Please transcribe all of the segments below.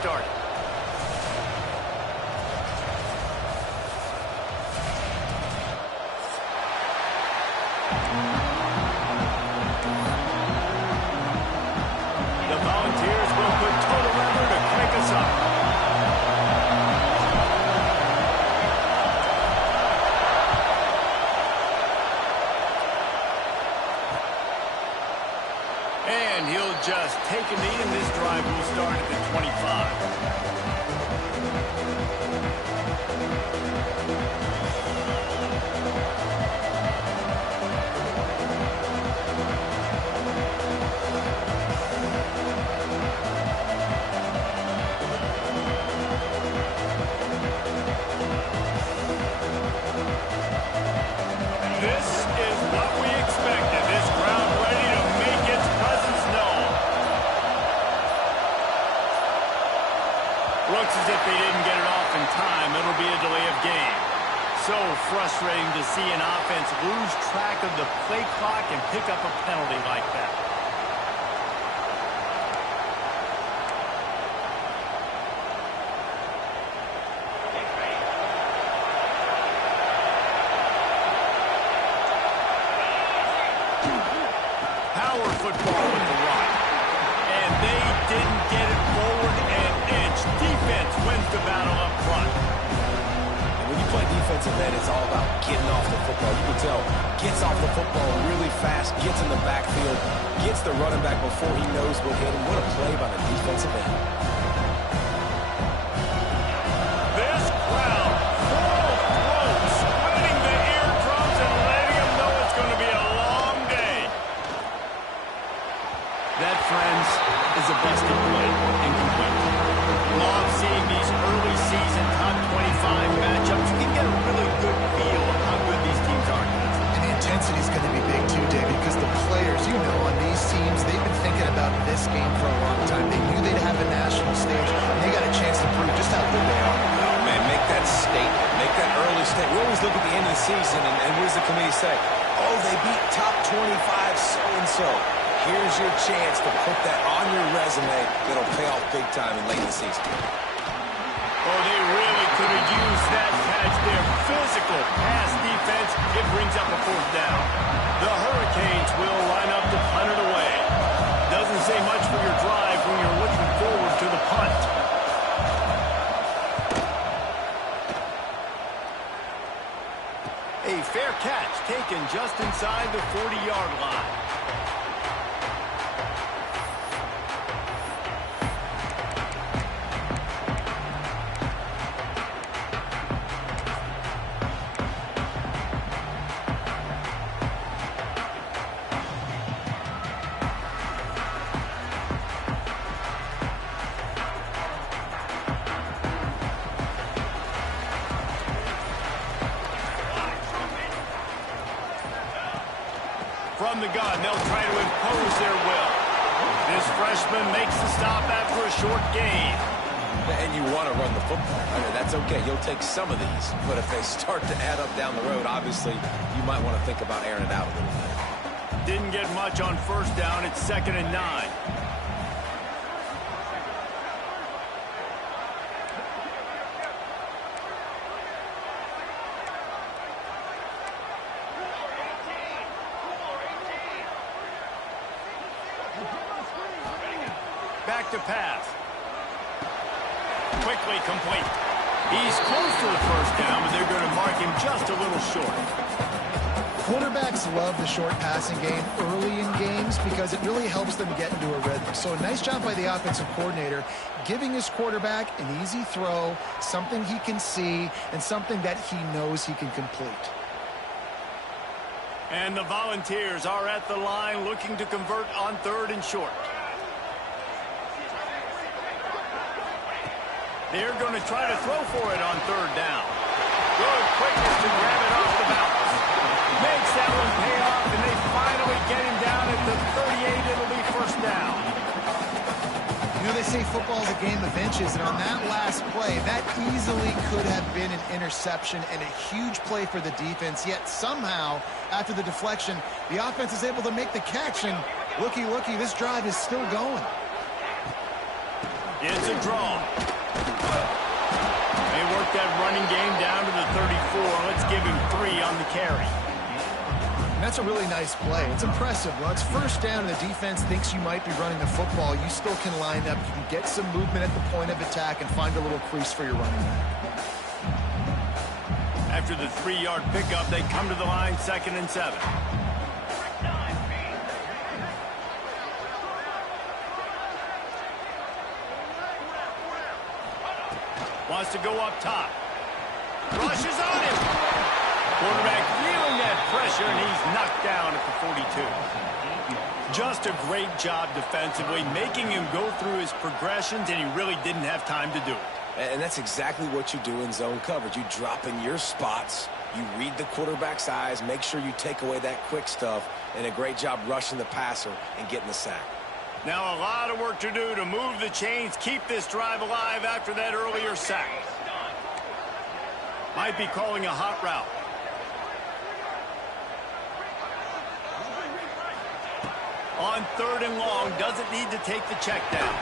started. The Volunteers will put total effort to crank us up. And he'll just take a knee, and this drive will start at the 25. This is what we expected. This crowd ready to make its presence known. Looks as if they didn't get it off in time. It'll be a delay of game. So frustrating to see an offense lose track of the play clock and pick up a penalty like that. Power football with the run. And they didn't get it forward an inch. Defense wins the battle up front. And when you play defensive end, it's all about getting off the football. You can tell, gets off the football really fast, gets in the backfield, gets the running back before he knows what hit him. What a play by the defensive end. This crowd full of throats, splitting the eardrums and letting them know it's going to be a long day. That, friends, is a busted play. Incomplete. Love seeing these early season top 25 matchups. You can get a really good feel of how good these teams are. And the intensity is going to be big too, David, because the players, you know, on these teams, they've been thinking about this game for a long time. They knew they'd have a national stage, and they got a chance to prove just how good they are. Oh, man, make that statement. Make that early statement. We always look at the end of the season, and what does the committee say? Oh, they beat top 25 so-and-so. Here's your chance to put that on your resume that'll pay off big time in late in the season. Oh, they really could have used that catch there. Physical pass defense. It brings up a fourth down. The Hurricanes will line up to punt it away. Doesn't say much for your drive when you're looking forward to the punt. A fair catch taken just inside the 40-yard line. From the gun, they'll try to impose their will. This freshman makes the stop after a short gain. And you want to run the football. I mean, that's okay. You'll take some of these. But if they start to add up down the road, obviously, you might want to think about airing it out a little bit. Didn't get much on first down. It's 2nd and 9. Back to pass. Quickly complete. He's close to the first down, but they're going to mark him just a little short. Quarterbacks love the short passing game early in games because it really helps them get into a rhythm. So a nice job by the offensive coordinator, giving his quarterback an easy throw, something he can see, and something that he knows he can complete. And the Volunteers are at the line looking to convert on 3rd and short. They're going to try to throw for it on 3rd down. Good quickness to grab it off the bounce. Makes that one pay off, and they finally get him down at the 38. It'll be 1st down. You know, they say football is a game of inches, and on that last play, that easily could have been an interception and a huge play for the defense, yet somehow, after the deflection, the offense is able to make the catch, and looky, this drive is still going. It's a draw. They work that running game down to the 34. Let's give him 3 on the carry. And that's a really nice play. It's impressive. Well, it's first down and the defense thinks you might be running the football. You still can line up. You can get some movement at the point of attack and find a little crease for your running back. After the 3-yard pickup, they come to the line, 2nd and 7. Wants to go up top. Rushes on him. Quarterback feeling that pressure, and he's knocked down at the 42. Just a great job defensively, making him go through his progressions, and he really didn't have time to do it. And that's exactly what you do in zone coverage. You drop in your spots, you read the quarterback's eyes, make sure you take away that quick stuff, and a great job rushing the passer and getting the sack. Now a lot of work to do to move the chains, keep this drive alive after that earlier sack. Might be calling a hot route. On 3rd and long, doesn't need to take the check down.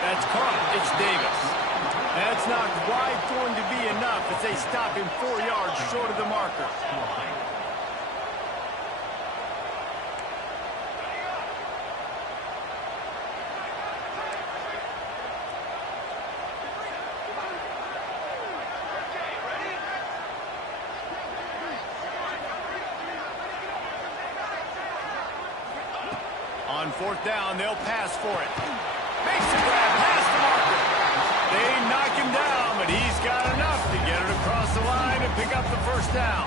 That's caught. It's Davis. That's not quite going to be enough as they stop him 4 yards short of the marker. On 4th down, they'll pass for it. Makes the grab, past the marker. They knock him down, but he's got enough to get it across the line and pick up the 1st down.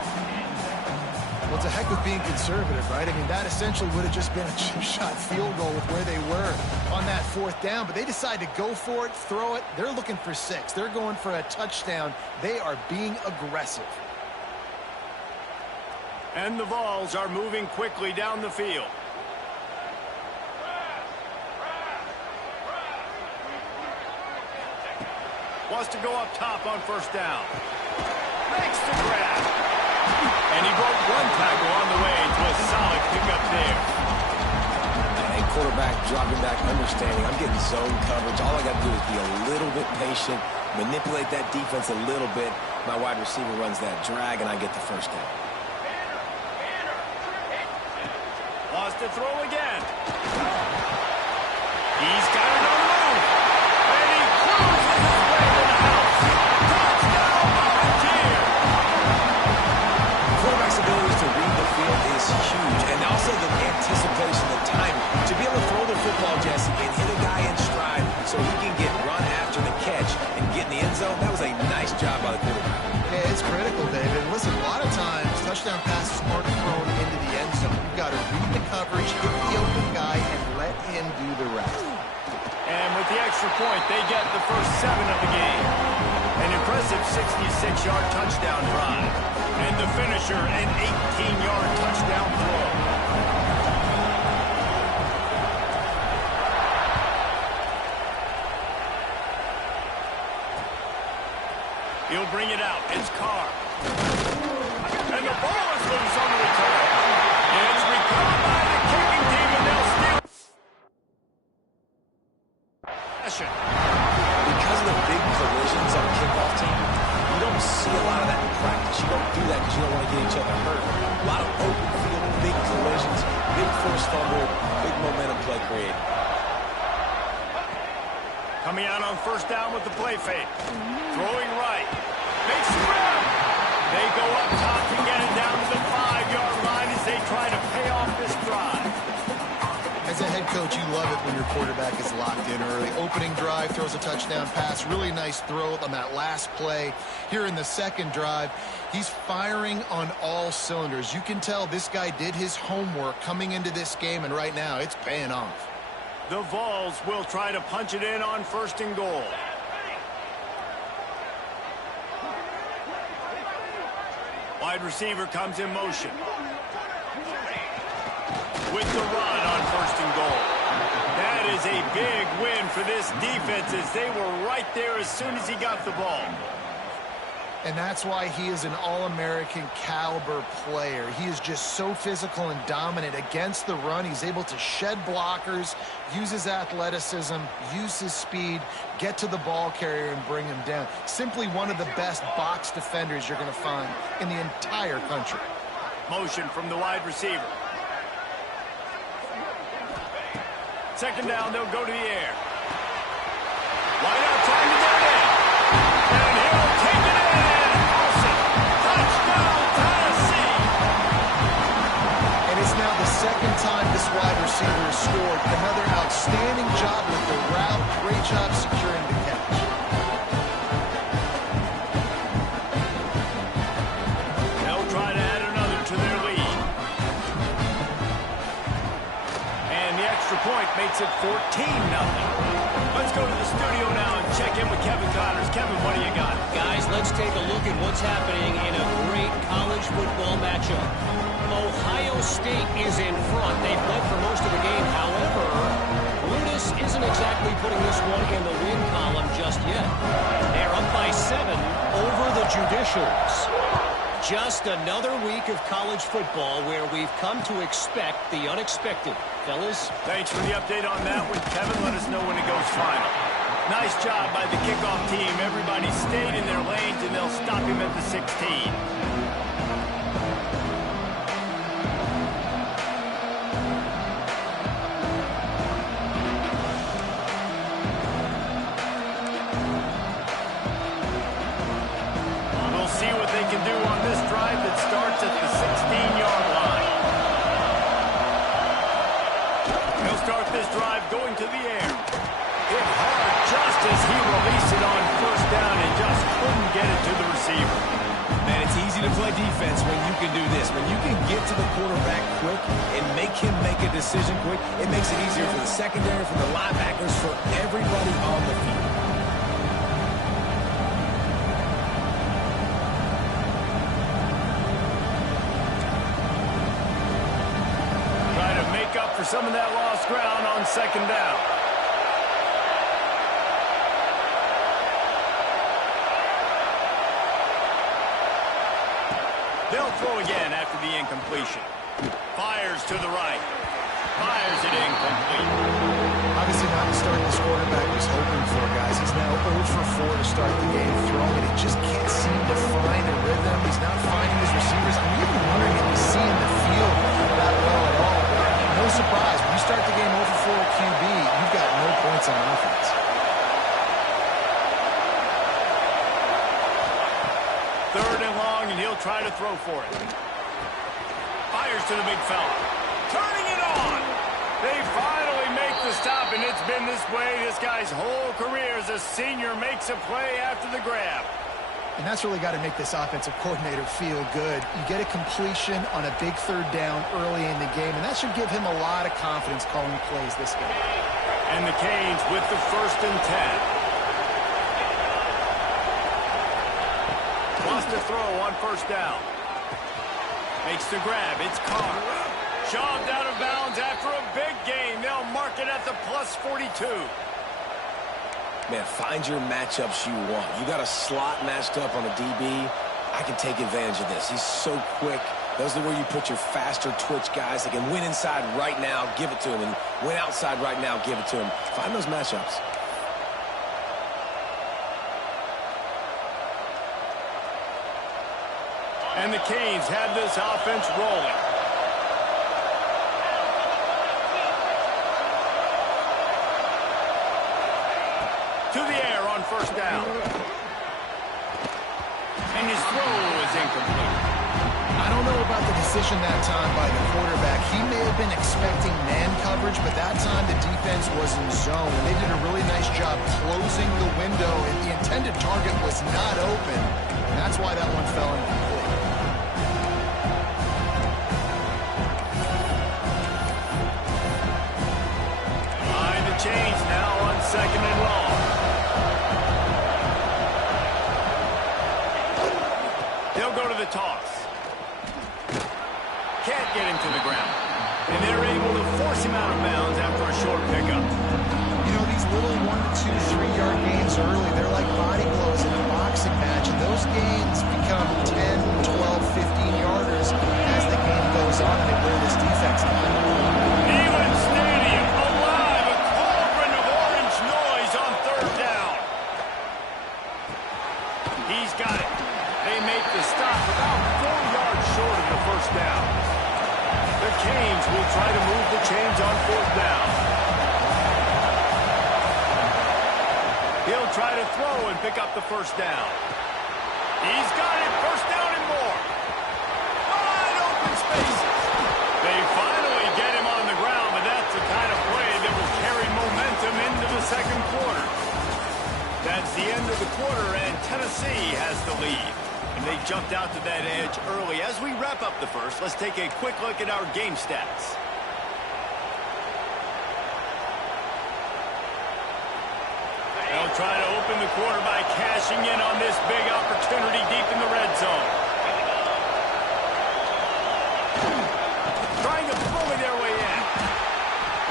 Well, it's a heck of being conservative, right? I mean, that essentially would have just been a chip shot field goal with where they were on that 4th down, but they decide to go for it, throw it. They're looking for 6. They're going for a touchdown. They are being aggressive. And the Vols are moving quickly down the field. Wants to go up top on 1st down. Makes the grab. And he broke 1 tackle on the way to a solid pickup there. And quarterback dropping back, understanding I'm getting zone coverage. All I got to do is be a little bit patient, manipulate that defense a little bit. My wide receiver runs that drag, and I get the 1st down. Wants to throw again. He's got it on the move. And he cruises his way to the house. Touchdown, Volunteer! Quarterback's ability to read the field is huge, and also the anticipation, the timing. To be able to throw the football, Jesse, and hit a guy in stride so he can get run after the catch and get in the end zone, that was a nice job by the quarterback. Yeah, it's critical, David. Listen, a lot of times touchdown passes aren't thrown into the end zone. You've got to read the coverage, hit the open guy, and let him do the rest. And with the extra point, they get the first 7 of the game. An impressive 66-yard touchdown drive. And the finisher, an 18-yard touchdown throw. He'll bring it out. It's Carr. And the ball is loose on the return. It's recovered by the kicking team, and they'll steal it. Because of the big collisions on kickoff team, you don't see a lot of that in practice. You don't do that because you don't want to get each other hurt. A lot of open field, big collisions, big forced fumble, big momentum play created. Coming out on 1st down with the play fake. Throwing right. Makes the grab. They go up top to get it down to the 5-yard line as they try to pay off this drive. As a head coach, you love it when your quarterback is locked in early. Opening drive, throws a touchdown pass. Really nice throw on that last play. Here in the 2nd drive, he's firing on all cylinders. You can tell this guy did his homework coming into this game, and right now it's paying off. The Vols will try to punch it in on 1st and goal. Wide receiver comes in motion. With the run on 1st and goal. That is a big win for this defense as they were right there as soon as he got the ball. And that's why he is an All-American caliber player. He is just so physical and dominant against the run. He's able to shed blockers, use his athleticism, use his speed, get to the ball carrier and bring him down. Simply one of the best box defenders you're going to find in the entire country. Motion from the wide receiver. Second down, they'll go to the air. Wide out, trying to get it in. And he'll take it in. Awesome. Touchdown, Tennessee. And it's now the second time this wide receiver has scored. Another outstanding job with the route. Great job securing the catch. They'll try to add another to their lead. And the extra point makes it 14-0. Let's go to the studio now and check in with Kevin Connors. Kevin, what do you got? Guys, let's take a look at what's happening in a great college football matchup. Ohio State is in front. They've led for most of the game. However, Brutus isn't exactly putting this one in the win column just yet. They're up by 7 over the Judicials. Just another week of college football where we've come to expect the unexpected. Fellas? Thanks for the update on that one, Kevin. Let us know when it goes final. Nice job by the kickoff team. Everybody stayed in their lanes, and they'll stop him at the 16. Can do on this drive that starts at the 16-yard line. He'll start this drive going to the air. Hit hard just as he released it on first down and just couldn't get it to the receiver. Man, it's easy to play defense when you can do this. When you can get to the quarterback quick and make him make a decision quick, it makes it easier for the secondary, for the linebackers, for everybody on the field. For some of that lost ground on second down. They'll throw again after the incompletion. Fires to the right. Fires it incomplete. Obviously not the start this quarterback was hoping for, guys. He's now 0 for 4 to start the game throwing it. He just can't seem to find a rhythm. He's not finding his receivers. I'm even wondering if he's seeing the field that well at all. No surprise. When you start the game 0 for 4 QB, you've got no points on offense. Third and long, and he'll try to throw for it. Fires to the big fella. Turning it on. They finally make the stop, and it's been this way this guy's whole career as a senior makes a play after the grab. And that's really got to make this offensive coordinator feel good. You get a completion on a big third down early in the game, and that should give him a lot of confidence calling plays this game. And the Canes with the 1st and 10. Lost to throw on first down. Makes the grab. It's Carr. Shoved out of bounds after a big gain. They'll mark it at the plus 42. Man, find your matchups you want. You got a slot matched up on a DB. I can take advantage of this. He's so quick. Those are where you put your faster twitch guys that can win inside right now, give it to him, and win outside right now, give it to him. Find those matchups. And the Canes have this offense rolling. To the air on first down. And his throw is incomplete. I don't know about the decision that time by the quarterback. He may have been expecting man coverage, but that time the defense was in zone. They did a really nice job closing the window, and the intended target was not open. And that's why that one fell incomplete. Behind the chains now on second and long. They'll go to the toss. Can't get him to the ground. And they're able to force him out of bounds after a short pickup. You know, these little 1, 2, 3 yard gains early, they're like body blows in a boxing match. And those gains try to throw and pick up the first down. He's got it. First down and more. Wide open spaces. They finally get him on the ground, but that's the kind of play that will carry momentum into the second quarter. That's the end of the quarter, and Tennessee has the lead. And they jumped out to that edge early. As we wrap up the first, let's take a quick look at our game stats. They'll try to open the quarter by cashing in on this big opportunity deep in the red zone. Trying to bully their way in.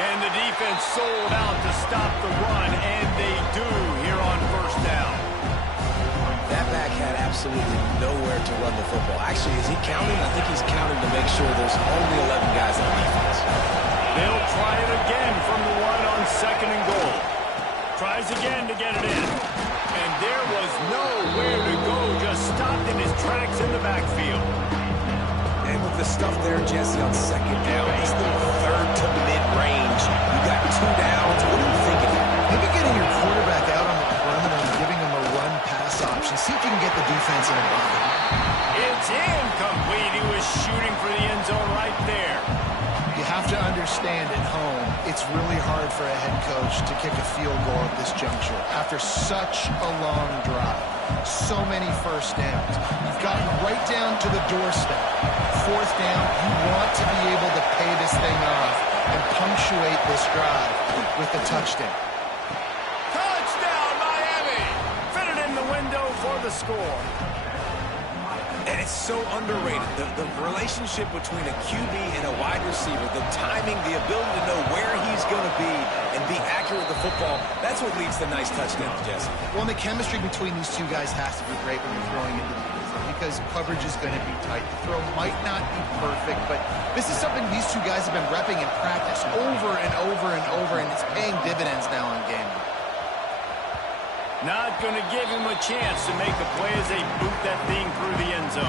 And the defense sold out to stop the run, and they do here on first down. That back had absolutely nowhere to run the football. Actually, is he counting? I think he's counting to make sure there's only 11 guys on defense. They'll try it again from the one on second and goal. Tries again to get it in. And there was nowhere to go, just stopped in his tracks in the backfield. And with the stuff there, Jesse, on second down, this little third to mid-range, you got 2 downs. What are you thinking? Maybe getting your quarterback out on the perimeter and giving him a run-pass option. See if you can get the defense in a bind. It's incomplete. He was shooting for the end zone right there. You have to understand at home, it's really hard for a head coach to kick a field goal at this juncture after such a long drive. So many first downs. You've gotten right down to the doorstep. Fourth down, you want to be able to pay this thing off and punctuate this drive with a touchdown. Touchdown, Miami! Fitted in the window for the score. And it's so underrated. The relationship between a QB and a wide receiver, the timing, the ability to know where he's going to be and be accurate with the football, that's what leads to nice touchdowns, Jesse. Well, and the chemistry between these two guys has to be great when you're throwing into the end zone because coverage is going to be tight. The throw might not be perfect, but this is something these two guys have been repping in practice over and over and over, and it's paying dividends now on game day. Not going to give him a chance to make a play as they boot that thing through the end zone.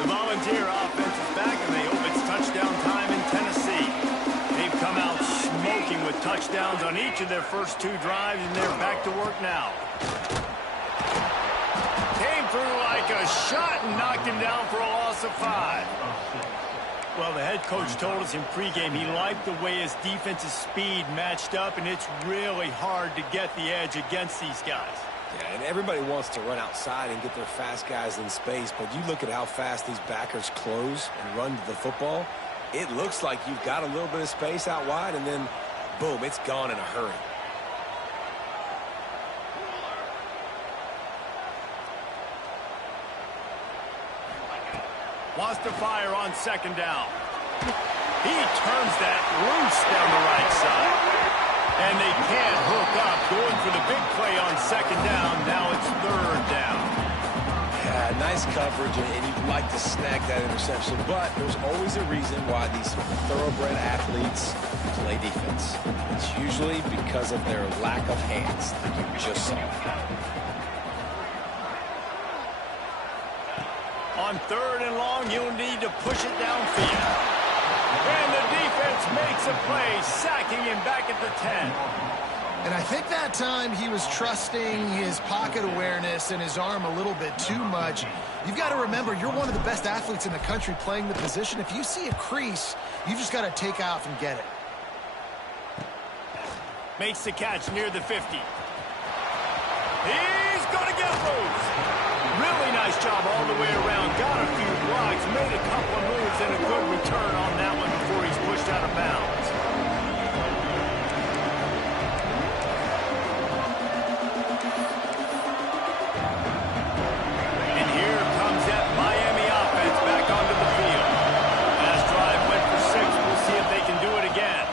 The Volunteer offense is back, and they hope it's touchdown time in Tennessee. They've come out smoking with touchdowns on each of their first 2 drives, and they're back to work now. Came through like a shot and knocked him down for a loss of 5. Well, the head coach told us in pregame he liked the way his defensive speed matched up, and it's really hard to get the edge against these guys. Yeah, and everybody wants to run outside and get their fast guys in space, but you look at how fast these backers close and run to the football, it looks like you've got a little bit of space out wide, and then, boom, it's gone in a hurry. Wants to fire on second down. He turns that loose down the right side. And they can't hook up. Going for the big play on second down. Now it's third down. Yeah, nice coverage, and you'd like to snag that interception, but there's always a reason why these thoroughbred athletes play defense. It's usually because of their lack of hands, like you just saw. On third and long, you'll need to push it downfield. And the defense makes a play, sacking him back at the 10. And I think that time he was trusting his pocket awareness and his arm a little bit too much. You've got to remember, you're one of the best athletes in the country playing the position. If you see a crease, you've just got to take off and get it. Makes the catch near the 50. He's going to get loose. Really nice job all the way around. Got a few blocks, made a couple of moves, and a good return on that one before he's pushed out of bounds. And here comes that Miami offense back onto the field. Last drive went for 6. We'll see if they can do it again.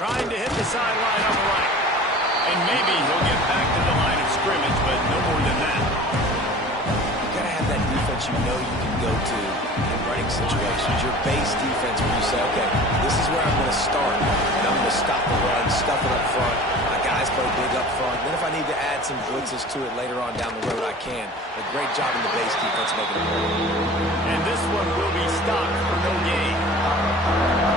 Trying to hit the sideline on the right. And maybe he'll get back to the line of scrimmage, but no more than that. You know you can go to in running situations. Your base defense where you say, okay, this is where I'm going to start, and I'm going to stop the run, stuff it up front. My guys add some blitzes to it later on down the road, I can. A great job in the base defense making it work. And this one will be stopped for no gain.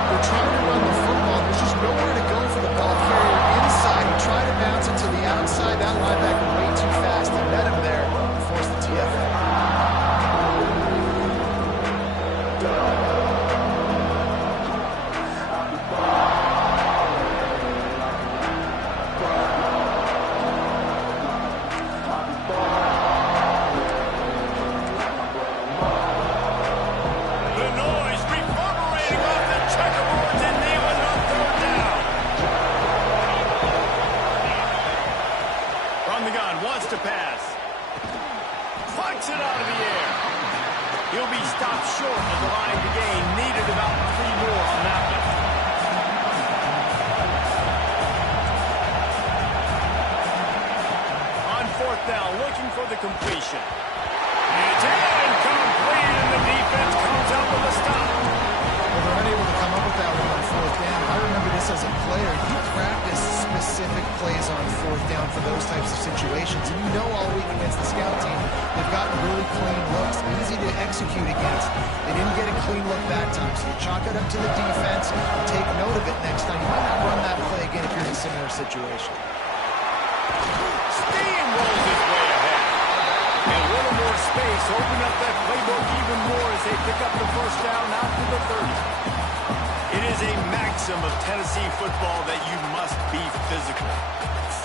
They're trying to run the football. There's just nowhere to go for the ball carrier inside. He tried to bounce it to the outside. That linebacker way too fast. He met him there and forced the TFL. To pass. Flicks it out of the air. He'll be stopped short of the line to gain. Needed about 3 more on that one. On 4th down, looking for the completion. It's incomplete, and the defense comes up with a stop. Well, they're unable to come up with that one on 4th down. I remember this as a player. You practice specific plays on 4th down for those types of situations. And you know all week against the scout team, they've gotten really clean looks, easy to execute against. They didn't get a clean look that time, so you chalk it up to the defense and take note of it next time. You might not run that play again if you're in a similar situation. Steamrolls his way ahead. And a little more space, open up that playbook even more as they pick up the 1st down out to the 30. It is a maxim of Tennessee football that you must be physical.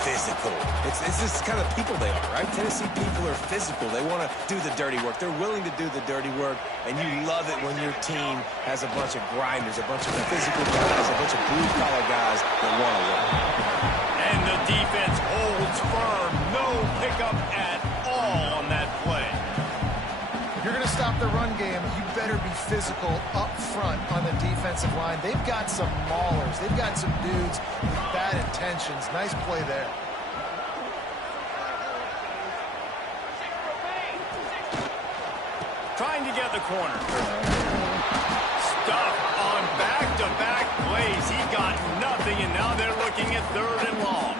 Physical. It's this kind of people they are, right? Tennessee people are physical. They want to do the dirty work. They're willing to do the dirty work, and you love it when your team has a bunch of grinders, a bunch of physical guys, a bunch of blue-collar guys that want to work. And the defense holds firm. No pickup at all on that play. If you're going to stop the run game, you better be physical up front on the defensive line. They've got some maulers. They've got some dudes with bad intentions. Nice play there. Trying to get the corner. Stuck on back-to-back plays. He got nothing, and now they're looking at 3rd and long.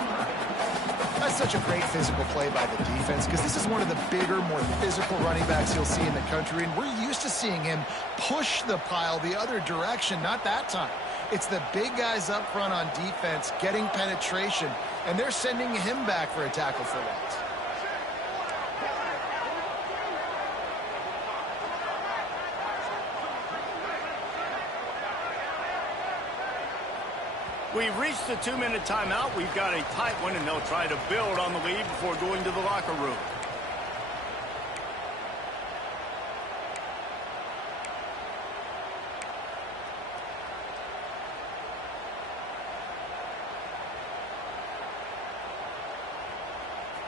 That's such a great physical play by the defense because this is one of the bigger, more physical running backs you'll see in the country, and we're used to seeing him push the pile the other direction. Not that time. It's the big guys up front on defense getting penetration, and they're sending him back for a tackle for loss. We've reached the 2-minute timeout. We've got a tight one, and they'll try to build on the lead before going to the locker room.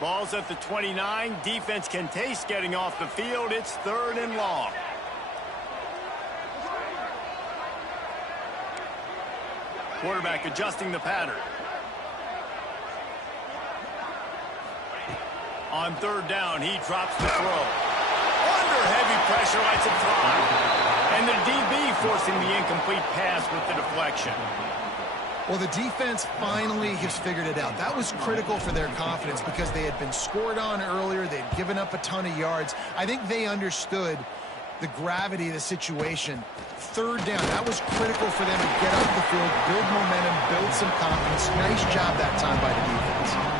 Ball's at the 29. Defense can taste getting off the field. It's 3rd and long. Quarterback adjusting the pattern. On 3rd down, he drops the throw. Under heavy pressure, lights it fly. And the DB forcing the incomplete pass with the deflection. Well, the defense finally has figured it out. That was critical for their confidence because they had been scored on earlier. They'd given up a ton of yards. I think they understood the gravity of the situation. 3rd down, that was critical for them to get off the field, build momentum, build some confidence. Nice job that time by the defense.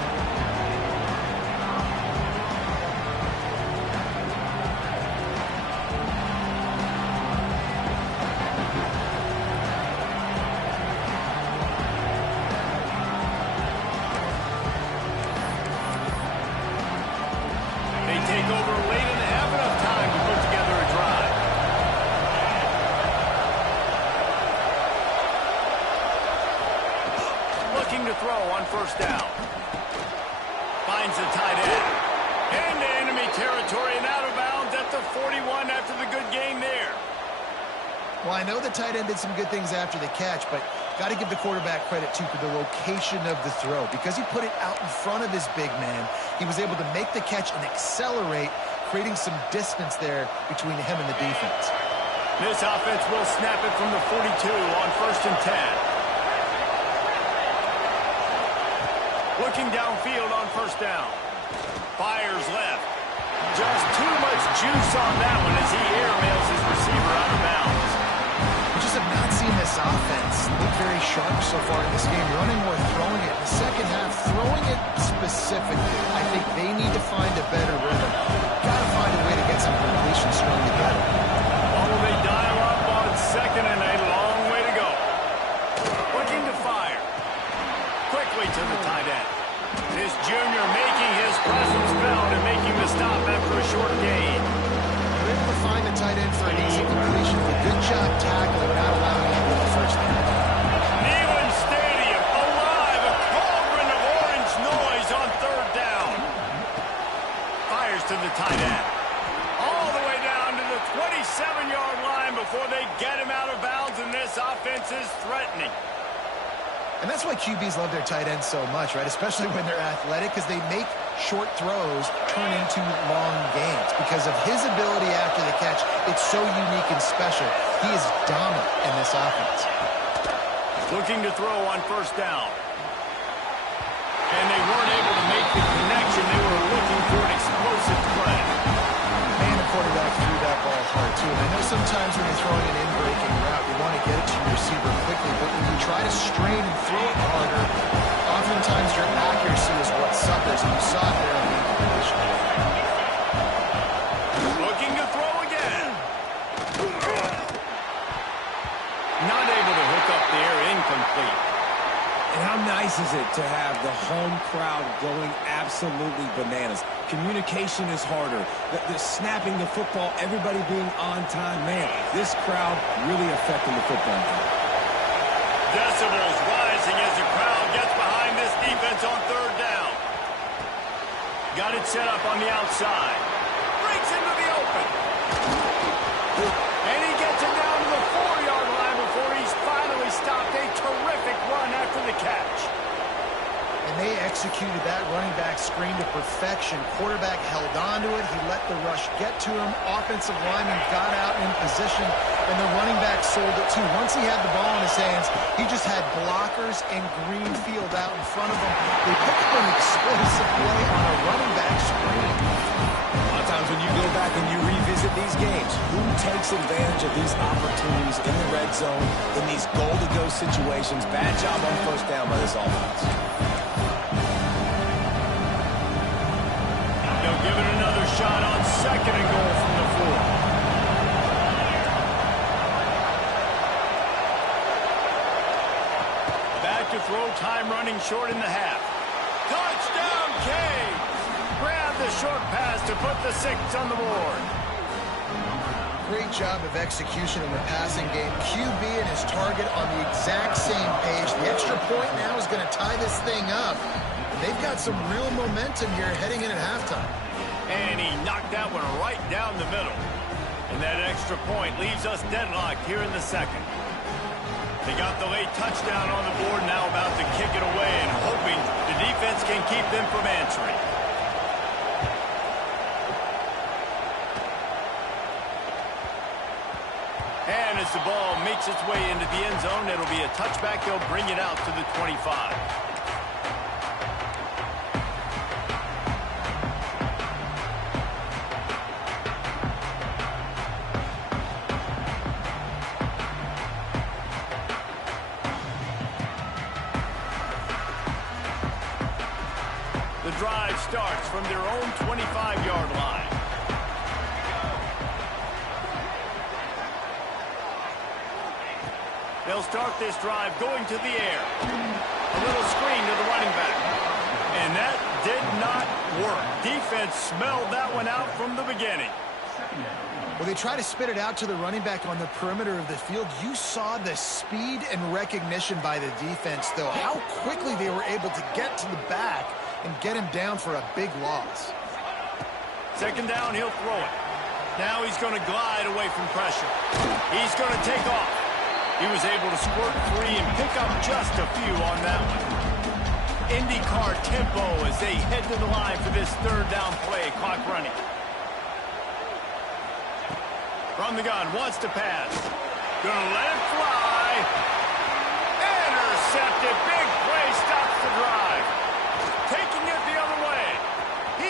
To throw on 1st down. Finds the tight end. Into enemy territory and out of bounds at the 41 after the good game there. Well, I know the tight end did some good things after the catch, but got to give the quarterback credit, too, for the location of the throw. Because he put it out in front of his big man, he was able to make the catch and accelerate, creating some distance there between him and the defense. This offense will snap it from the 42 on 1st and 10. Looking downfield on 1st down. Fires left. Just too much juice on that one as he airmails his receiver out of bounds. We just have not seen this offense look very sharp so far in this game, running or throwing it. In the second half, throwing it specifically, I think they need to find a better rhythm. Got to find a way to get some completion strung together. Although they dial up on second and a long way to go. Looking to fire. Quickly to the tight end. This junior making his presence felt and making the stop after a short gain. They're able to find the tight end for an easy completion. A good job tackling, not allowing him to get the first down. Neyland Stadium alive, a cauldron of orange noise on third down. Fires to the tight end. All the way down to the 27-yard line before they get him out of bounds, and this offense is threatening. And that's why QBs love their tight ends so much, right? Especially when they're athletic, because they make short throws turn into long gains. Because of his ability after the catch, it's so unique and special. He is dominant in this offense. Looking to throw on first down. And they weren't able to make the connection. They were looking for an explosive play. And the quarterback threw that ball hard, too. And I know sometimes when you're throwing an in-breaking route, you want to get it to your receiver quickly. But when you try to strain and throw it harder, oftentimes your accuracy is what suffers. And you saw it there on the incompletion. Looking to throw again. Not able to hook up there, incomplete. And how nice is it to have the home crowd going absolutely bananas? Communication is harder. The snapping the football, everybody being on time. Man, this crowd really affecting the football game. Decibels rising as the crowd gets behind this defense on third down. Got it set up on the outside. Breaks into the open. And he gets it down to the 4-yard line before he's finally stopped. A terrific run after the catch. And they executed that running back screen to perfection. Quarterback held on to it. He let the rush get to him. Offensive lineman got out in position, and the running back sold it too. Once he had the ball in his hands, he just had blockers and green field out in front of him. They picked up an explosive play on a running back screen. A lot of times when you go back and you revisit these games, who takes advantage of these opportunities in the red zone, in these goal-to-go situations? Bad job on first down by this offense. They'll give it another shot on second and goal from the 4. Back to throw, time running short in the half. Touchdown, Cade! Grab the short pass to put the 6 on the board. Great job of execution in the passing game. QB and his target on the exact same page. The extra point now is going to tie this thing up. They've got some real momentum here heading in at halftime. And he knocked that one right down the middle. And that extra point leaves us deadlocked here in the second. They got the late touchdown on the board, now about to kick it away and hoping the defense can keep them from answering. And as the ball makes its way into the end zone, it'll be a touchback. They'll bring it out to the 25. The drive starts from their own 25-yard line. They'll start this drive going to the air. A little screen to the running back. And that did not work. Defense smelled that one out from the beginning. Well, they try to spit it out to the running back on the perimeter of the field. You saw the speed and recognition by the defense, though. How quickly they were able to get to the back and get him down for a big loss. Second down, he'll throw it. Now he's going to glide away from pressure. He's going to take off. He was able to squirt free and pick up just a few on that one. IndyCar tempo as they head to the line for this third down play. Clock running. From the gun, wants to pass. Gonna let it fly. Intercepted. Big play stops the drive. Taking it the other way. He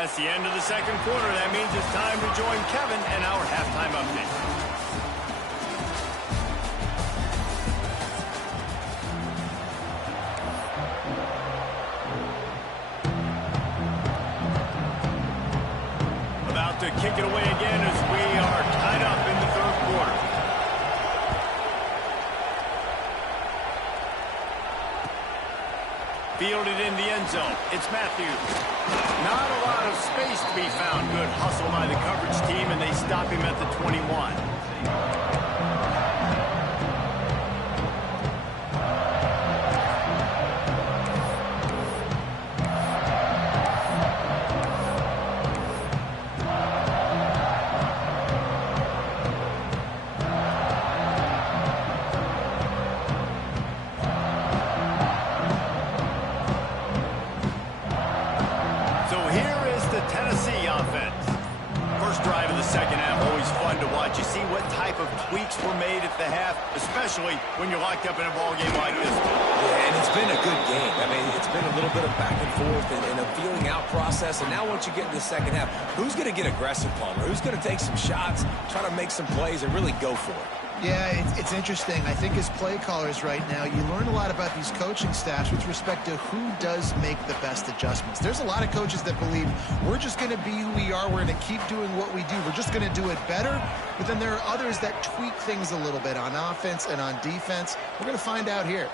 That's the end of the second quarter. That means it's time to join Kevin and our halftime update. About to kick it away again as we are tied up in the third quarter. Fielded in the end zone. It's Matthews. Not a lot of space to be found. Good hustle by the coverage team, and they stop him at the 21. Especially when you're locked up in a ball game like this. Yeah, and it's been a good game. I mean, it's been a little bit of back and forth and a feeling out process. And now once you get in the second half, who's going to get aggressive, Palmer? Who's going to take some shots, try to make some plays, and really go for it? Yeah, it's interesting. I think as play callers right now, you learn a lot about these coaching staffs with respect to who does make the best adjustments. There's a lot of coaches that believe we're just going to be who we are. We're going to keep doing what we do. We're just going to do it better. But then there are others that tweak things a little bit on offense and on defense. We're going to find out here.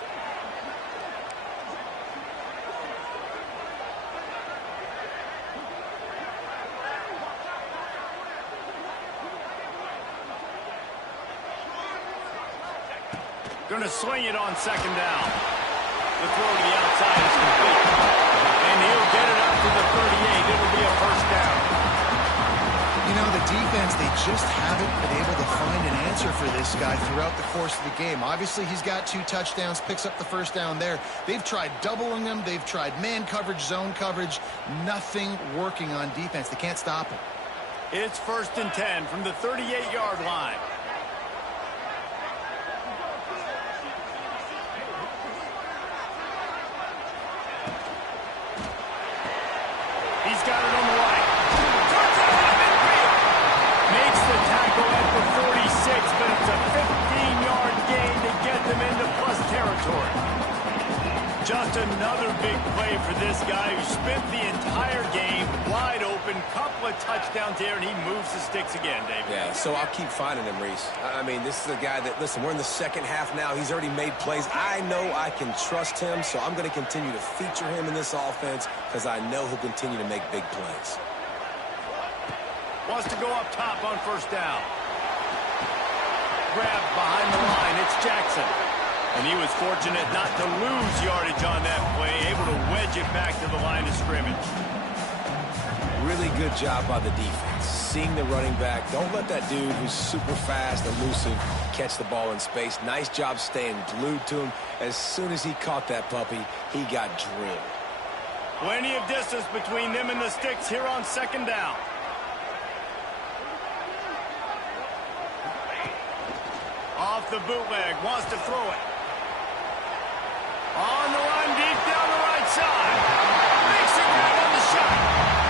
Going to swing it on second down. The throw to the outside is complete. And he'll get it up to the 38. It'll be a first down. You know, the defense, they just haven't been able to find an answer for this guy throughout the course of the game. Obviously, he's got 2 touchdowns, picks up the first down there. They've tried doubling him. They've tried man coverage, zone coverage. Nothing working on defense. They can't stop him. It's 1st and 10 from the 38-yard line. He's got it on the right. Turns it out midfield. Makes the tackle at the 46, but it's a 15-yard gain to get them into plus territory. Just another big play for this guy who spent the entire game wide open. Couple of touchdowns there, and he moves the sticks again, David. Yeah, so I'll keep finding him, Reese. I mean, this is a guy that, listen, we're in the second half now. He's already made plays. I know I can trust him, so I'm going to continue to feature him in this offense because I know he'll continue to make big plays. Wants to go up top on first down. Grabbed behind the line. It's Jackson. And he was fortunate not to lose yardage on that play, able to wedge it back to the line of scrimmage. Really good job by the defense. Seeing the running back. Don't let that dude who's super fast, elusive, catch the ball in space. Nice job staying glued to him. As soon as he caught that puppy, he got drilled. Plenty of distance between them and the sticks here on second down. Off the bootleg, wants to throw it. On the run, deep down the right side. Makes a grab on the shot.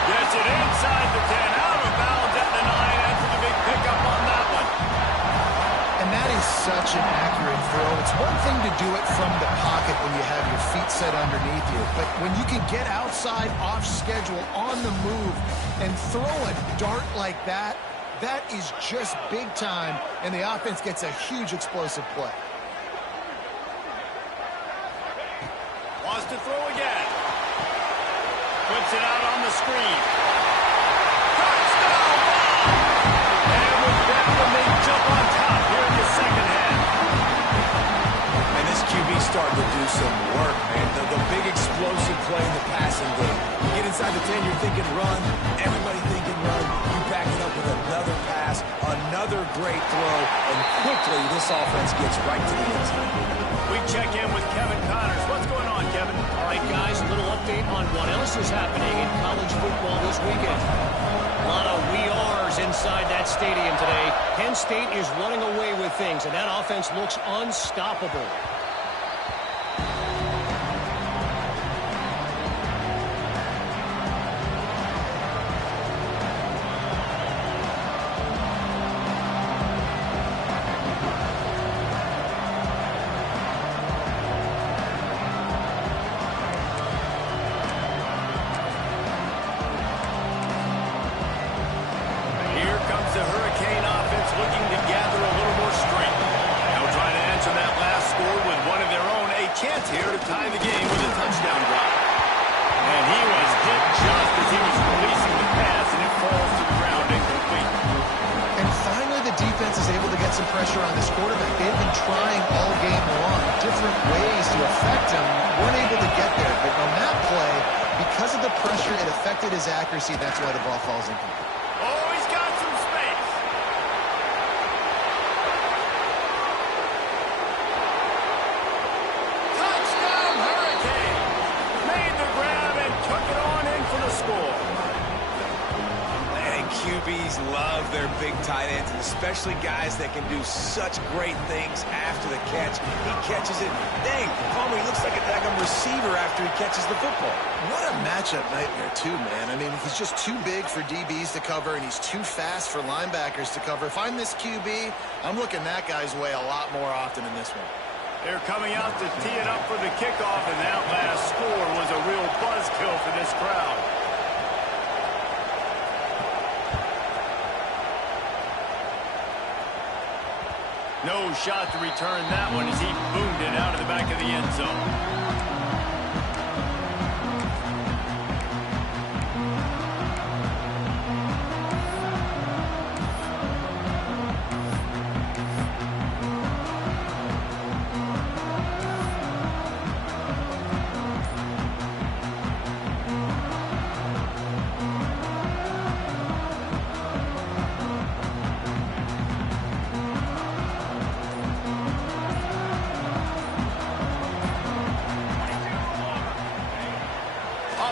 Gets it inside the 10, out of bounds at the 9 after the big pickup on that one. And that is such an accurate throw. It's one thing to do it from the pocket when you have your feet set underneath you, but when you can get outside, off schedule, on the move, and throw a dart like that, that is just big time, and the offense gets a huge explosive play. Wants to throw again. Puts it out on the screen. Touchdown! And with that one, they jump on top here in the second half. And this QB starting to do some work, man. The big explosive play in the passing game. You get inside the 10, you're thinking run. Everybody thinking run. You back it up with another pass, another great throw, and quickly this offense gets right to the end zone. We check in with Kevin Connors. What's going on, Kevin? All right, guys, a little update on what else is happening in college football this weekend. A lot of we are's inside that stadium today. Penn State is running away with things, and that offense looks unstoppable. the Hurricane offense looking to gather a little more strength. They'll try to answer that last score with one of their own. A chance here to tie the game with a touchdown drive. And he was hit just as he was releasing the pass, and it falls to the ground incomplete. And finally, the defense is able to get some pressure on this quarterback. They've been trying all game long, different ways to affect him. Weren't able to get there. But on that play, because of the pressure, it affected his accuracy. That's why the ball falls incomplete. Oh, he's got some space. Touchdown, Hurricane. Made the grab and took it on in for the score. And QBs love their big tight ends, and especially guys that can do such great things after the catch. He catches it. Dang, Palmer, he looks like a daggum receiver after he catches the football. What a matchup nightmare, too, man. I mean, he's just too big for DBs to cover, and he's too fast for linebackers to cover. If I'm this QB, I'm looking that guy's way a lot more often in this one. They're coming out to tee it up for the kickoff, and that last score was a real buzzkill for this crowd. No shot to return that one as he boomed it out of the back of the end zone.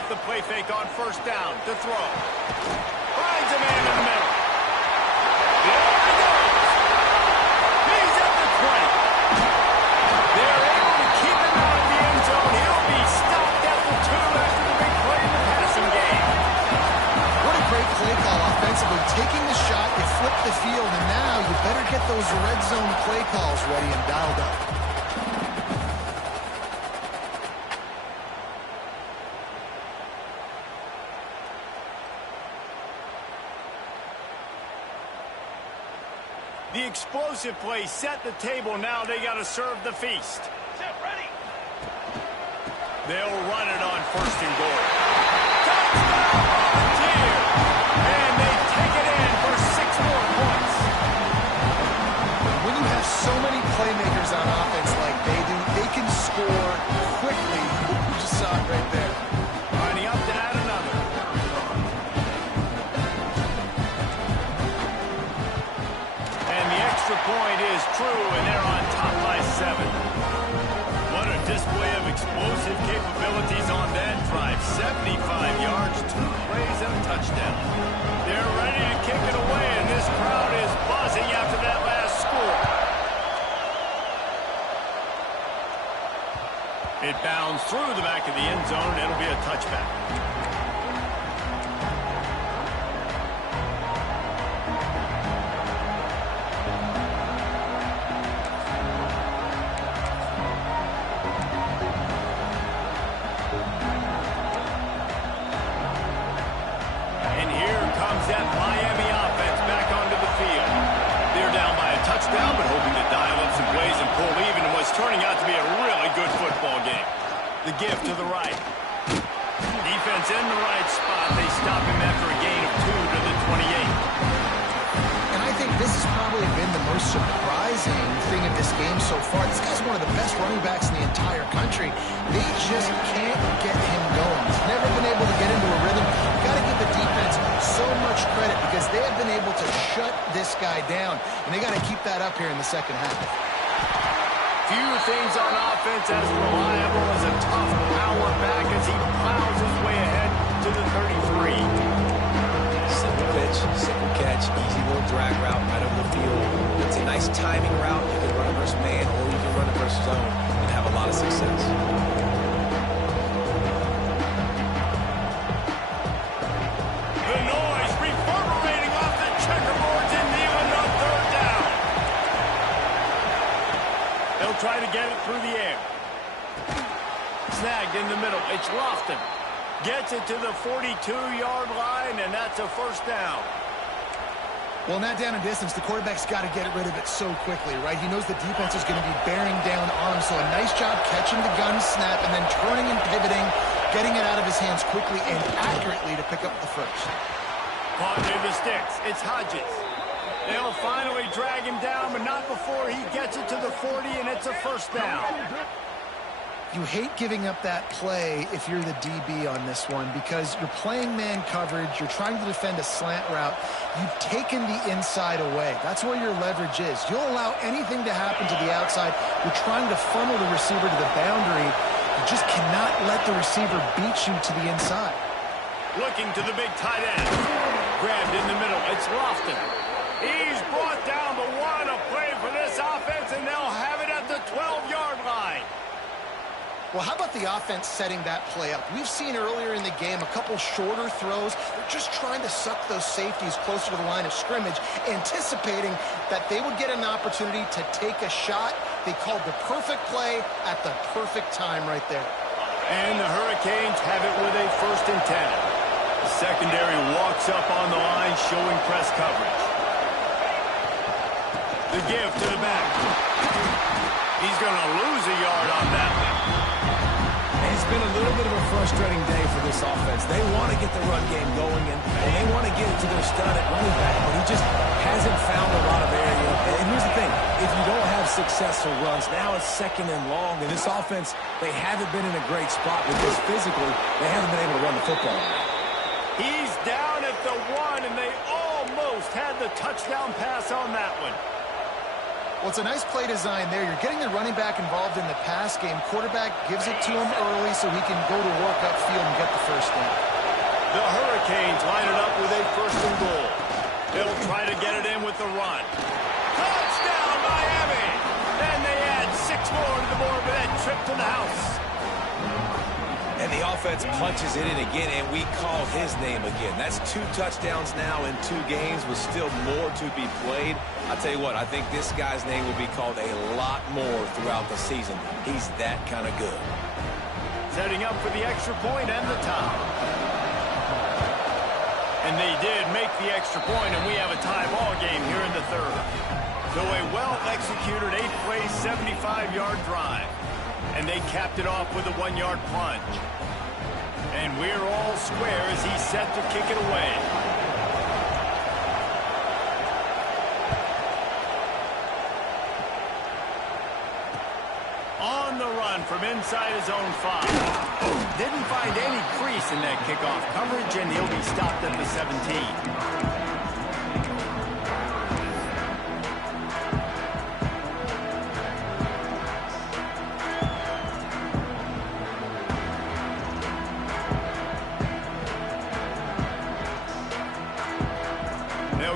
The play fake on first down to throw. Finds a man in the middle. There he goes. He's at the 20. They're able to keep him out of the end zone. He'll be stopped at the 2 after the big play in the passing game. What a great play call offensively. Taking the shot, you flip the field, and now you better get those red zone play calls ready and dialed up. The explosive play set the table. Now they got to serve the feast. Ready. They'll run it on first and goal. Touchdown, Volunteer! And they take it in for 6 more points. When you have so many playmakers on offense like they do, they can score quickly. You just saw it right there. Lining up to add another. Extra point is true, and they're on top by 7. What a display of explosive capabilities on that drive. 75 yards, 2 plays, and a touchdown. They're ready to kick it away, and this crowd is buzzing after that last score. It bounds through the back of the end zone. It'll be a touchback. Touchdown, but hoping to dial up some plays and pull even in what's turning out to be a really good football game. The gift to the right. Defense in the right spot. They stop him after a gain of 2 to the 28. And I think this has probably been the most surprising thing in this game so far. This guy's one of the best running backs in the entire country. They just can't get him going. He's never been able to get into a rhythm. You've got to give the defense so much credit because they have been able to shut this guy down, and they got to keep that up here in the second half. Few things on offense as reliable as a tough power back as he plows his way ahead to the 33. Simple pitch, simple catch, easy little drag route right over the field. It's a nice timing route. You can run it versus man, or you can run it versus zone and have a lot of success. The noise reverberating off the checkerboards in Neyland on third down. They'll try to get it through the air. Snagged in the middle. It's Lofton. Gets it to the 42-yard line, and that's a first down. Well, not down in distance. The quarterback's got to get rid of it so quickly, right? He knows the defense is going to be bearing down on him, so a nice job catching the gun snap and then turning and pivoting, getting it out of his hands quickly and accurately to pick up the first. Caught near the sticks. It's Hodges. They'll finally drag him down, but not before he gets it to the 40, and it's a first down. You hate giving up that play if you're the DB on this one because you're playing man coverage, you're trying to defend a slant route, you've taken the inside away. That's where your leverage is. You'll allow anything to happen to the outside. You're trying to funnel the receiver to the boundary. You just cannot let the receiver beat you to the inside. Looking to the big tight end. Grabbed in the middle. It's Lofton. He's brought down, but what a play for this offense, and they'll have it at the 12-yard line. Well, how about the offense setting that play up? We've seen earlier in the game a couple shorter throws. They're just trying to suck those safeties closer to the line of scrimmage, anticipating that they would get an opportunity to take a shot. They called the perfect play at the perfect time right there. And the Hurricanes have it with a 1st and 10. The secondary walks up on the line, showing press coverage. The give to the back. He's going to lose a yard on that one. It's been a little bit of a frustrating day for this offense. They want to get the run game going, and they want to get it to their stud at running back, but he just hasn't found a lot of area. And here's the thing. If you don't have successful runs, now it's 2nd and long, and this offense, they haven't been in a great spot because physically they haven't been able to run the football. He's down at the 1, and they almost had the touchdown pass on that one. Well, it's a nice play design there. You're getting the running back involved in the pass game. Quarterback gives it to him early so he can go to work upfield and get the first down. The Hurricanes line it up with a 1st and goal. They'll try to get it in with the run. Touchdown, Miami! And they add 6 more to the board with that trip to the house. And the offense punches it in again, and we call his name again. That's 2 touchdowns now in 2 games with still more to be played. I'll tell you what, I think this guy's name will be called a lot more throughout the season. He's that kind of good. Setting up for the extra point and the tie. And they did make the extra point, and we have a tie ball game here in the 3rd. So a well-executed 8-play, 75-yard drive. And they capped it off with a 1-yard plunge. And we're all square as he's set to kick it away. On the run from inside his own 5. Didn't find any crease in that kickoff coverage, and he'll be stopped at the 17.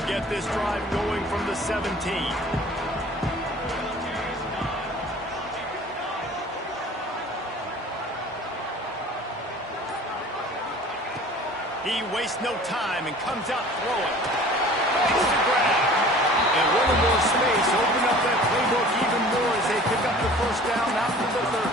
Get this drive going from the 17. He wastes no time and comes out throwing. Makes the grab. And a little more space open up that playbook even more as they pick up the first down out to the 30.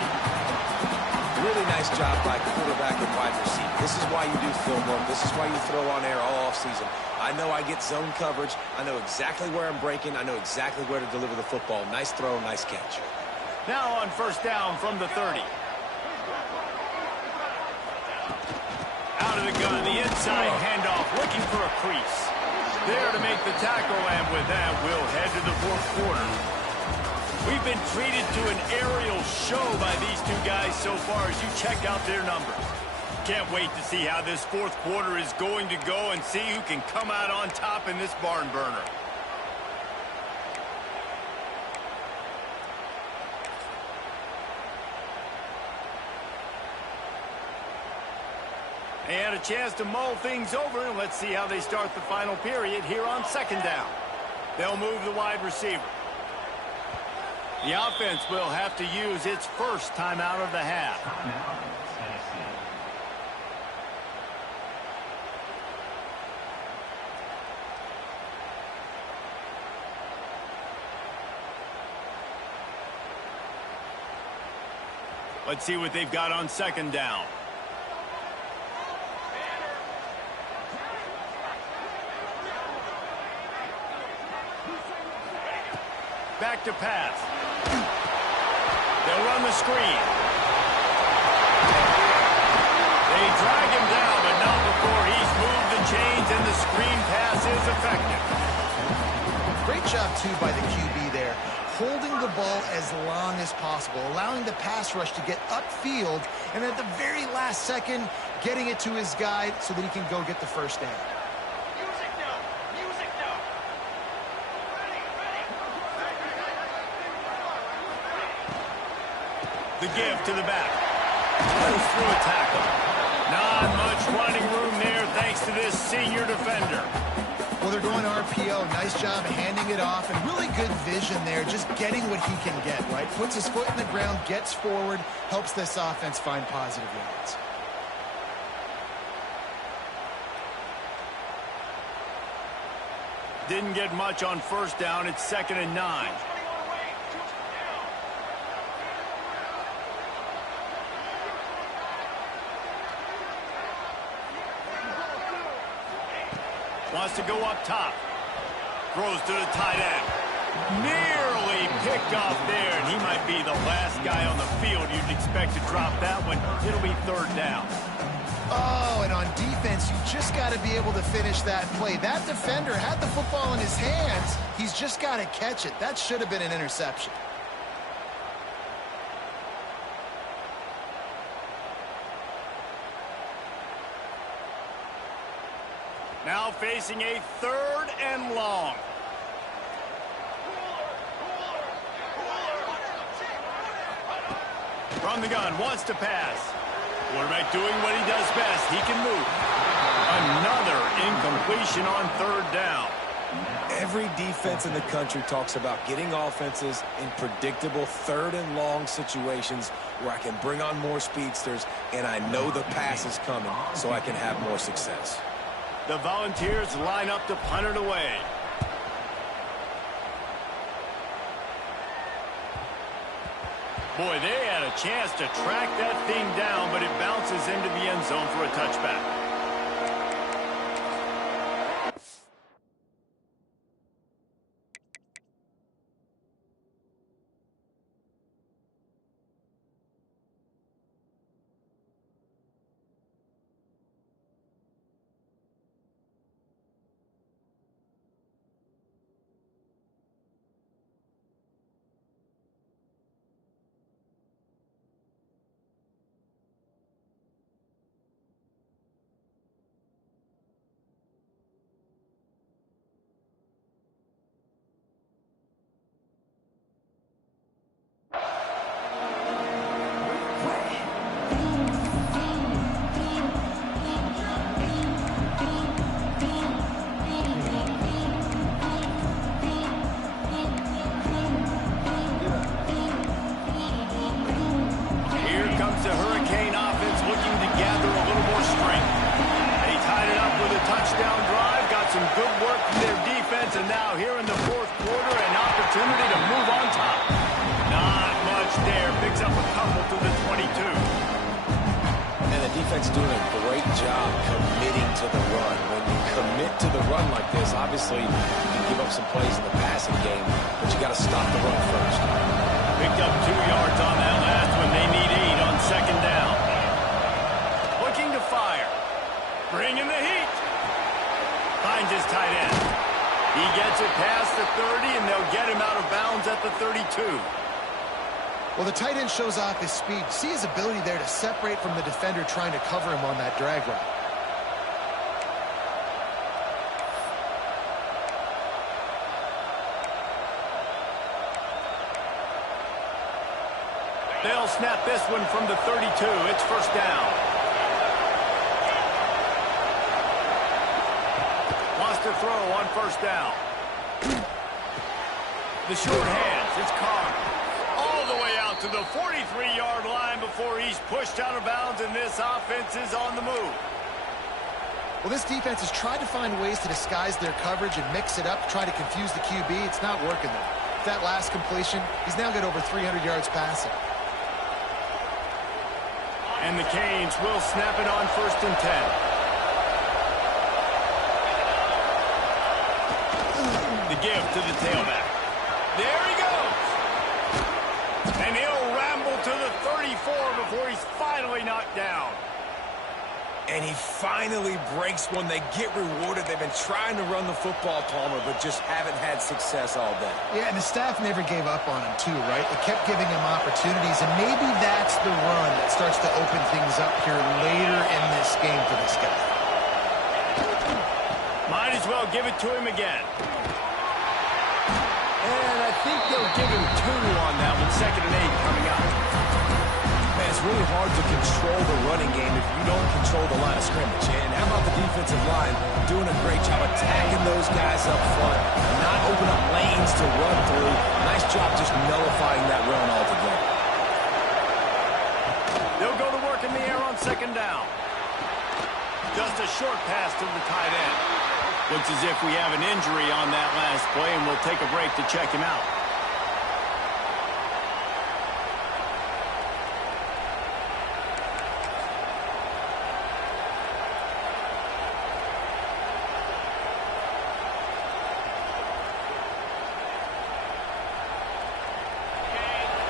Really nice job by quarterback and wide receiver. This is why you do film work. This is why you throw on air all offseason. I know I get zone coverage. I know exactly where I'm breaking. I know exactly where to deliver the football. Nice throw, nice catch. Now on first down from the 30. Out of the gun, the inside handoff, looking for a crease. There to make the tackle, and with that, we'll head to the 4th quarter. We've been treated to an aerial show by these 2 guys so far as you check out their numbers. Can't wait to see how this 4th quarter is going to go and see who can come out on top in this barn burner. They had a chance to mull things over, and let's see how they start the final period here on 2nd down. They'll move the wide receiver. The offense will have to use its first timeout of the half. Let's see what they've got on 2nd down. Back to pass. They'll run the screen. They drag him down, but not before he's moved the chains, and the screen pass is effective. Great job, too, by the QB there. Holding the ball as long as possible, allowing the pass rush to get upfield, and at the very last second, getting it to his guy so that he can go get the first down. The give to the back. Runs through a tackle. Not much running room there thanks to this senior defender. Well, they're going RPO. Nice job handing it off, and really good vision there, just getting what he can get, right? Puts his foot in the ground, gets forward, helps this offense find positive yards. Didn't get much on first down. It's 2nd and 9. Wants to go up top. Throws to the tight end. Nearly picked off there, and he might be the last guy on the field you'd expect to drop that one. It'll be 3rd down. Oh, and on defense, you just got to be able to finish that play. That defender had the football in his hands. He's just got to catch it. That should have been an interception. Now facing a 3rd and long. From the gun, wants to pass. Quarterback doing what he does best. He can move. Another incompletion on 3rd down. Every defense in the country talks about getting offenses in predictable 3rd and long situations where I can bring on more speedsters and I know the pass is coming so I can have more success. The Volunteers line up to punt it away. Boy, they had a chance to track that thing down, but it bounces into the end zone for a touchback. And now here in the 4th quarter, an opportunity to move on top. Not much there. Picks up a couple to the 22. And the defense doing a great job committing to the run. When you commit to the run like this, obviously you can give up some plays in the passing game, but you got to stop the run first. Picked up 2 yards on that last one. They need 8 on 2nd down. Looking to fire. Bringing the heat. Finds his tight end. He gets it past the 30, and they'll get him out of bounds at the 32. Well, the tight end shows off his speed. See his ability there to separate from the defender trying to cover him on that drag route. They'll snap this one from the 32. It's 1st down. To throw on 1st down. The short hands, it's Carr. All the way out to the 43-yard line before he's pushed out of bounds, and this offense is on the move. Well, this defense has tried to find ways to disguise their coverage and mix it up, try to confuse the QB. It's not working though. That last completion, he's now got over 300 yards passing. And the Canes will snap it on 1st and 10. Give to the tailback. There he goes. finally knocked down. And he finally breaks one. They get rewarded. They've been trying to run the football, Palmer, but just haven't had success all day. Yeah, and the staff never gave up on him, too, right? They kept giving him opportunities, and maybe that's the run that starts to open things up here later in this game for this guy. Might as well give it to him again. And I think they'll give him 2 on that one. 2nd and 8 coming up. Man, it's really hard to control the running game if you don't control the line of scrimmage. And how about the defensive line doing a great job attacking those guys up front, not open up lanes to run through. Nice job just nullifying that run altogether. They'll go to work in the air on 2nd down. Just a short pass to the tight end. Looks as if we have an injury on that last play, and we'll take a break to check him out.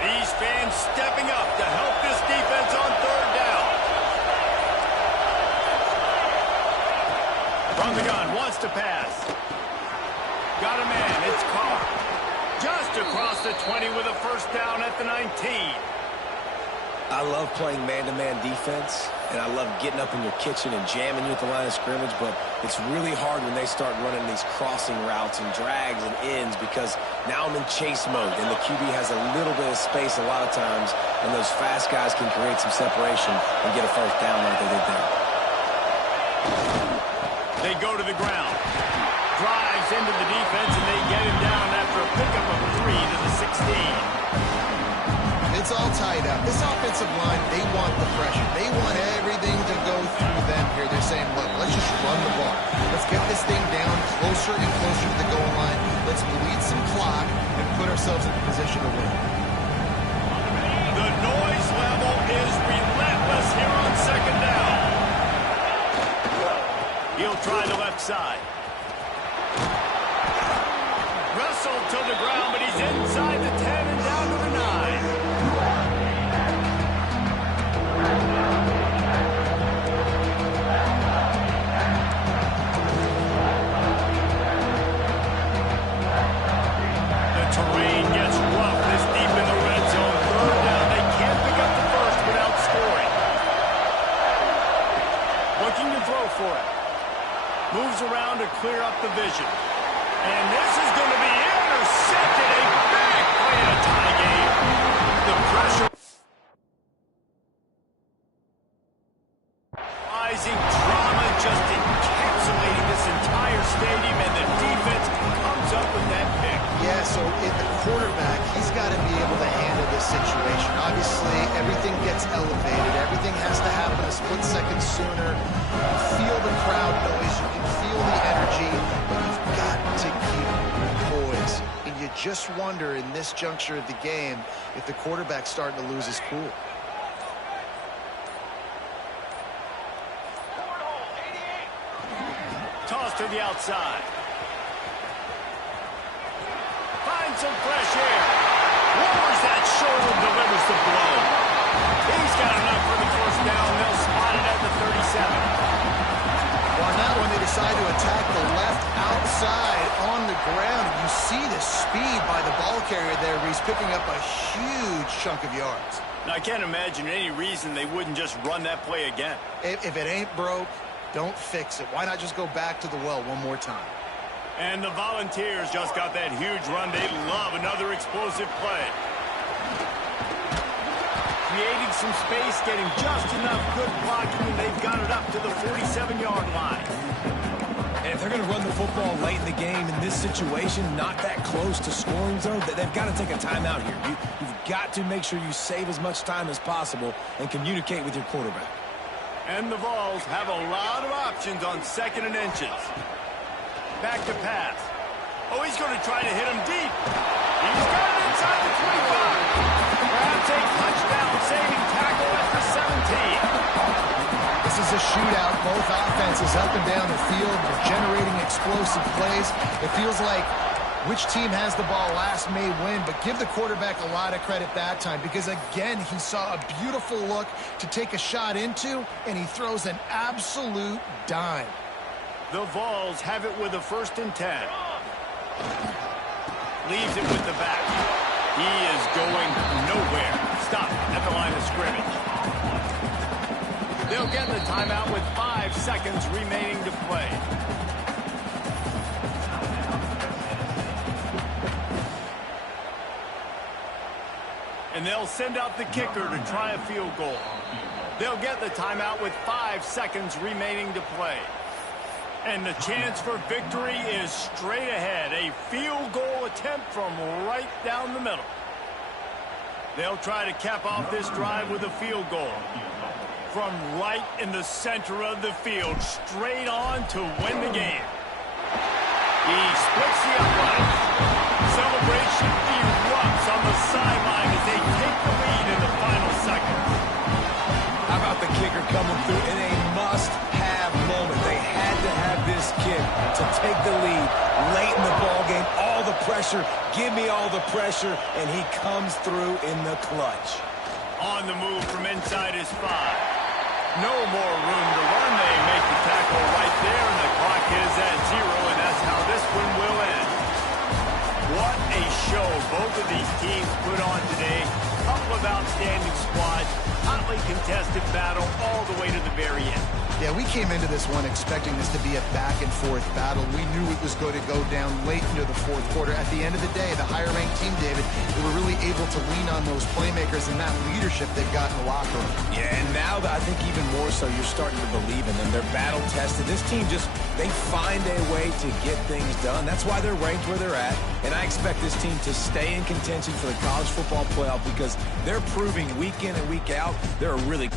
These fans stepping up to help this defense on 3rd down. From the gun, wants to pass. Got a man, it's Carr. Just across the 20 with a 1st down at the 19. I love playing man-to-man defense, and I love getting up in your kitchen and jamming you at the line of scrimmage, but it's really hard when they start running these crossing routes and drags and ends because now I'm in chase mode, and the QB has a little bit of space a lot of times, and those fast guys can create some separation and get a 1st down like they did there. They go to the ground. Drives into the defense, and they get him down after a pickup of 3 to the 16. It's all tied up. This offensive line, they want the pressure. They want everything to go through them here. They're saying, look, let's just run the ball. Let's get this thing down closer and closer to the goal line. Let's bleed some clock and put ourselves in a position to win. The noise level is relentless here on 2nd down. He'll try the left side. Wrestled to the ground, but he's inside the 10 and down to the 9. Terrain gets rough this deep in the red zone. 3rd down. They can't pick up the 1st without scoring. Looking to throw for it. Moves around to clear up the vision. And this is going to be intercepted. A big play in a tie game. The pressure. Rising drama just encapsulating this entire stadium, and the defense comes up with that pick. Yeah, so in the quarterback, he's got to be able to handle this situation. Obviously, everything gets elevated. Everything has to happen a split second sooner. You feel the crowd noise. You can feel the energy, but you've got to keep poise. And you just wonder in this juncture of the game if the quarterback's starting to lose his cool. Toss to the outside. Finds some fresh air. Lowers that shoulder, delivers the blow. He's got enough for the 1st down. They'll spot it at the 37. Well, on that one, they decide to attack the left outside on the ground. You see the speed by the ball carrier there, where he's picking up a huge chunk of yards. Now, I can't imagine any reason they wouldn't just run that play again. If it ain't broke, don't fix it. Why not just go back to the well one more time? And the Volunteers just got that huge run. They love another explosive play. Creating some space, getting just enough good blocking, and they've got it up to the 47-yard line. And if they're going to run the football late in the game in this situation, not that close to scoring zone, they've got to take a timeout here. You've got to make sure you save as much time as possible and communicate with your quarterback. And the Vols have a lot of options on 2nd and inches. Back to pass. Oh, he's going to try to hit him deep. He's got it inside the 25. Perhaps a touchdown-saving tackle at the 17. This is a shootout. Both offenses up and down the field. They're generating explosive plays. It feels like Which team has the ball last may win, but give the quarterback a lot of credit that time because, again, he saw a beautiful look to take a shot into, and he throws an absolute dime. The Vols have it with a 1st and 10. Leaves it with the back. He is going nowhere. Stop at the line of scrimmage. They'll get the timeout with 5 seconds remaining to play. And they'll send out the kicker to try a field goal. They'll get the timeout with 5 seconds remaining to play. And the chance for victory is straight ahead. A field goal attempt from right down the middle. They'll try to cap off this drive with a field goal. From right in the center of the field, straight on to win the game. He splits the upright. Celebration erupts on the sideline as they take the lead in the final seconds. How about the kicker coming through in a must-have moment? They had to have this kick to take the lead late in the ballgame. All the pressure, give me all the pressure, and he comes through in the clutch. On the move from inside his 5. No more room to run. They make the tackle right there, and the clock is at 0, and that's how this one will end. What a show both of these teams put on today. Couple of outstanding squads, hotly contested battle all the way to the very end. Yeah, we came into this one expecting this to be a back-and-forth battle. We knew it was going to go down late into the 4th quarter. At the end of the day, the higher-ranked team, David, they were really able to lean on those playmakers and that leadership they've got in the locker room. Yeah, and now I think even more so, you're starting to believe in them. They're battle-tested. This team they find a way to get things done. That's why they're ranked where they're at. And I expect this team to stay in contention for the college football playoff because they're proving week in and week out they're a really